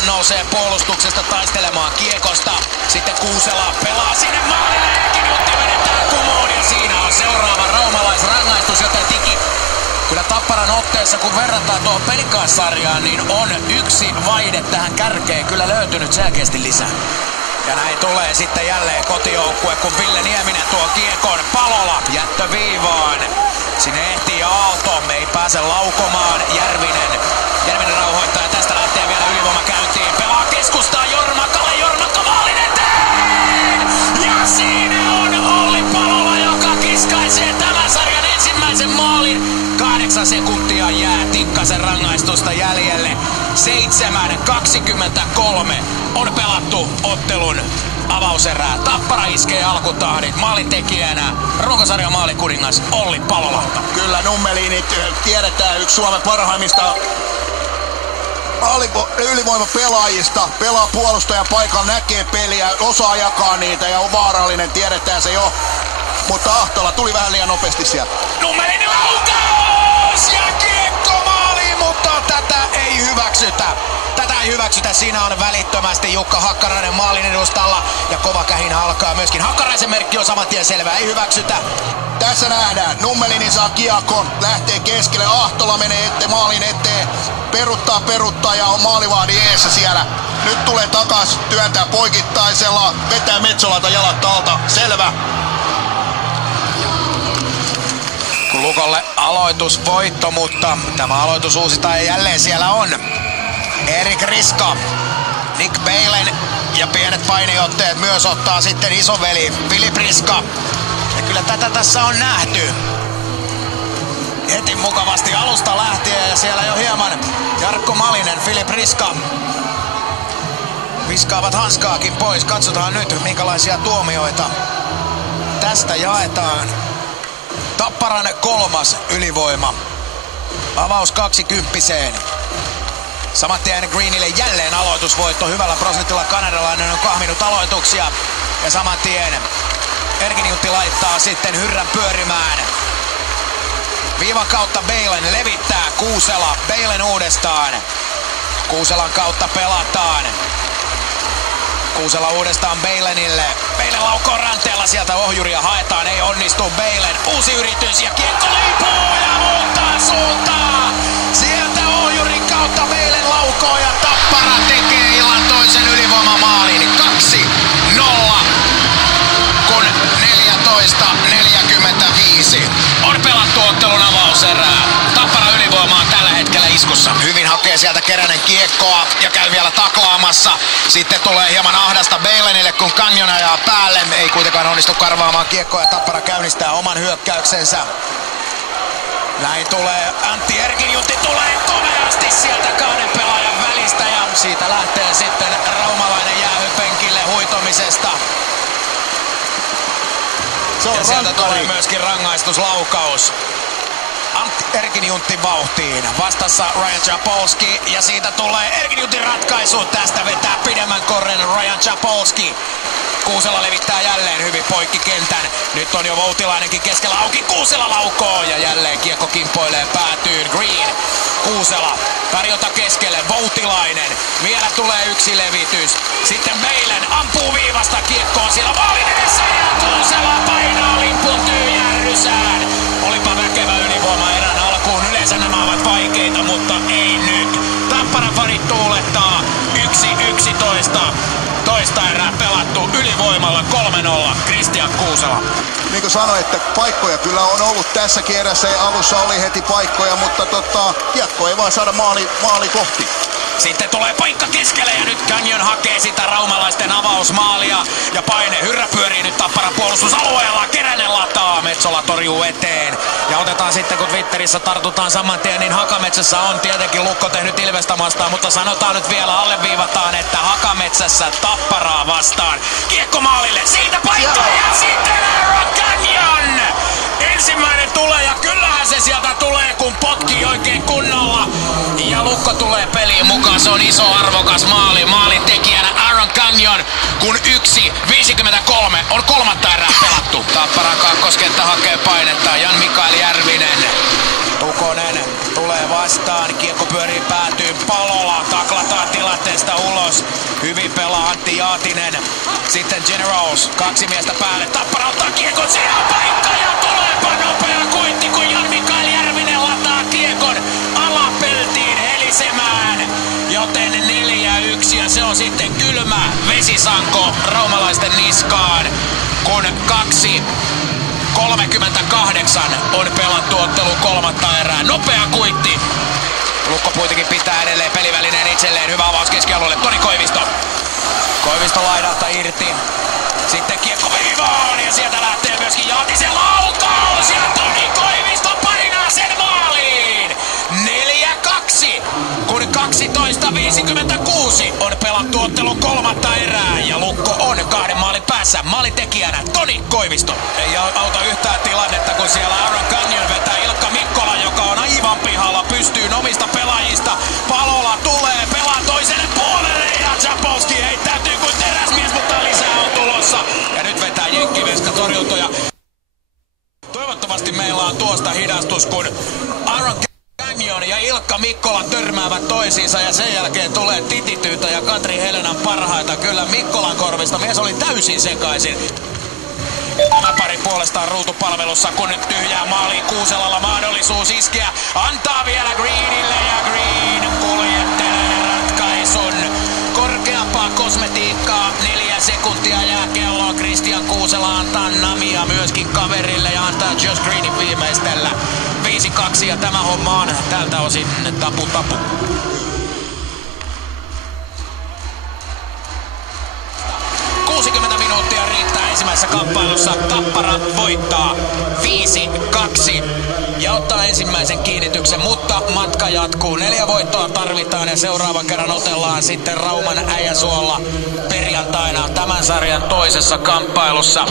Canyon nousee puolustuksesta taistelemaan kiekosta. Sitten Kuusela pelaa sinne maalille. Erkinuutti vedetään kumoon ja siinä on seuraava raumalaisrangaistus, joten Tiki. Kyllä Tapparan otteessa, kun verrataan tuohon Pelikans-sarjaan, niin on yksi vaihde tähän kärkeen kyllä löytynyt selkeästi lisää. Ja näin tulee sitten jälleen kotijoukkue, kun Ville Nieminen tuo kiekon. Palola jättöviivaan. Sinne ehtii Aalto, ei pääse laukomaan. Järvinen rauhoittaa ja tästä lähtee vielä ylivoima käyntiin. Pelaa keskustaa Jormakalle, Jormakka maalin eteen! Ja siinä on Olli Palola, joka kiskaisee tämän sarjan ensimmäisen maalin. 8 sekuntia jää Tikkasen rangaistusta jäljelle. 7:23 on pelattu ottelun avauserää. Tappara iskee alkutahdit. Maalintekijänä runkosarjan maalikuningas Olli Palola. Kyllä Nummelin tiedetään yksi Suomen parhaimmista ylivoimapelaajista. Pelaa puolustajan paikalla, näkee peliä, osaa jakaa niitä ja on vaarallinen, tiedetään se jo. Mutta Ahtola tuli vähän liian nopeasti sieltä. Nummelin laukaus ja kiekko maaliin, mutta tätä ei hyväksytä. Siinä on välittömästi Jukka Hakkarainen maalin edustalla ja kova kähinä alkaa myöskin. Hakkaraisen merkki on saman tien selvä, ei hyväksytä. Tässä nähdään, Nummelin saa kiekon, lähtee keskelle, Ahtola menee maalin eteen, peruttaa ja on maalivahdin eessä siellä. Nyt tulee takas, työntää poikittaisella, vetää Metsolalta jalat alta, selvä. Lukolle aloitusvoitto, mutta tämä aloitus uusita ja jälleen siellä on Erik Riska, Nick Beilen ja pienet painiotteet myös ottaa sitten isoveli Filip Riska. Ja kyllä tätä tässä on nähty. Heti mukavasti alusta lähtien ja siellä jo hieman Jarkko Malinen, Filip Riska viskaavat hanskaakin pois. Katsotaan nyt minkälaisia tuomioita tästä jaetaan. Tapparan 3. ylivoima. Avaus 20. Saman tien Greenille jälleen aloitusvoitto. Hyvällä prosentilla kanadalainen on kahminut aloituksia. Ja saman tien Erkiniutti laittaa sitten Hyrrän pyörimään. Viivan kautta Beilen levittää Kuusela. Beilen uudestaan. Kuuselan kautta pelataan. Kuusela uudestaan Beilenille. Beilen laukoo ranteella, sieltä ohjuria haetaan, ei onnistu. Beilen uusi yritys ja kiekko liipuu ja muuttaa suuntaa. Sieltä ohjurin kautta Beilen laukoo ja Tappara tekee illan toisen ylivoimamaalin. 2-0 kun 14:45 on pelattu ottelun avauserää. Tappara ylivoima on tällä hetkellä iskussa. Hyvin hakee sieltä Keränen kiekkoa ja käy vielä taklaamassa. Sitten tulee hieman ahdasta Beilenille, kun Canyon ajaa päälle. Ei kuitenkaan onnistu karvaamaan kiekkoa ja Tappara käynnistää oman hyökkäyksensä. Näin tulee Antti Erkinjutti, tulee komeasti sieltä 2 pelaajan välistä ja siitä lähtee sitten raumalainen jäähypenkille huitomisesta. Ja sieltä tulee myöskin rangaistuslaukaus. Antti Erkinjuntti vauhtiin. Vastassa Ryan Chapolsky ja siitä tulee Erkinjuntin ratkaisu. Tästä vetää pidemmän korren Ryan Chapolsky. Kuusela levittää jälleen hyvin poikki kentän. Nyt on jo Voutilainenkin keskellä auki. Kuusela laukoo ja jälleen kiekko kimpoilee päätyyn. Green, Kuusela, tarjota keskelle. Voutilainen. Vielä tulee yksi levitys. Sitten Beilen ampuu viivasta kiekkoon. Siellä maalin edessä ja Kuusela painaa limpun tyhjärrysään. Olipa väkevä ylivoima erän alkuun. Yleensä nämä ovat vaikeita, mutta ei nyt. Tapparan fanit tuulettaa 1-11. Toista erää pelattu ylivoimalla 3-0. Kristian Kuusela. Niin kuin sanoin, että paikkoja kyllä on ollut tässä erässä ja alussa oli heti paikkoja, mutta kiekko ei vaan saada maali kohti. Sitten tulee paikka keskelle ja nyt Canyon hakee sitä raumalaisten avausmaalia. Ja paine Hyrrä pyörii nyt Tapparan puolustusalueella. Keränen lataa, Metsola torjuu eteen. Ja otetaan sitten, kun Twitterissä tartutaan saman tien, niin Hakametsässä on tietenkin Lukko tehnyt Ilvestä vastaan. Mutta sanotaan nyt vielä, alleviivataan, että Hakametsässä Tapparaa vastaan. Kiekko maalille, siitä paikka ja sitten Aaron Canyon! Ensimmäinen tulee ja kyllähän se sieltä tulee, kun potki oikein kunnolla. Ja Lukko tulee peliin mukaan, se on iso arvokas maali. Maalin tekijänä Aaron Canyon, kun 1:53 on 3. erää pelattu. Tapparan kakkoskenttä hakee painetta, Jan-Mikael Järvinen. Tukonen tulee vastaan, kiekko pyörii päätyy, Palola taklataan tilanteesta ulos. Matti Jaatinen. Sitten Generals, 2 miestä päälle. Tappara ottaa kiekon, siellä on paikka ja tuleepa nopea kuitti, kun Jan-Mikael Järvinen lataa kiekon alapeltiin helisemään. Joten 4-1 ja se on sitten kylmä vesisanko raumalaisten niskaan, kun 2:38 on pelattu ottelun 3. erää. Nopea kuitti. Lukko kuitenkin pitää edelleen pelivälineen itselleen. Hyvä avaus keskialueelle. Toni Koivisto. Koivisto laidalta irti. Sitten kiekko viivaan ja sieltä lähtee myöskin Jaatisen laukaus. Ja Toni Koivisto painaa sen maaliin. 4-2. Kun 12:56 on pelattu ottelun 3. erää. Ja Lukko on 2 maalin päässä. Maalintekijänä Toni Koivisto. Ei auta yhtään tilannetta, kun siellä Aaron Canyon vetää Ilkka Mikkola, joka on aivan pihalla. Pystyy omista pelaajista. Palola tulee, pelaa toiselle puolelle ja Zapolski heittäytyy kuin teräsmies, mutta lisää on tulossa. Ja nyt vetää Jenkkiveska torjuntoja. Toivottavasti meillä on tuosta hidastus, kun Aaron Canyon ja Ilkka Mikkola törmäävät toisiinsa ja sen jälkeen tulee Titityytä ja Katri Helenan parhaita. Kyllä Mikkolan korvista mies oli täysin sekaisin. Tämä pari puolestaan ruutupalvelussa, kun nyt tyhjää maaliin Kuuselalla mahdollisuus iskeä. Antaa vielä Greenille ja Green kuljettelee ratkaisun. Korkeampaa kosmetiikkaa, 4 sekuntia jää kelloon. Christian Kuusela antaa namia myöskin kaverille ja antaa Josh Greenin viimeistellä. 5-2 ja tämä homma on tältä osin tapu. 60 minuuttia riittää ensimmäisessä kamppailussa. Tappara voittaa 5-2 ja ottaa ensimmäisen kiinnityksen, mutta matka jatkuu. 4 voittoa tarvitaan ja seuraavan kerran otellaan sitten Rauman Äijäsuolla perjantaina tämän sarjan toisessa kamppailussa.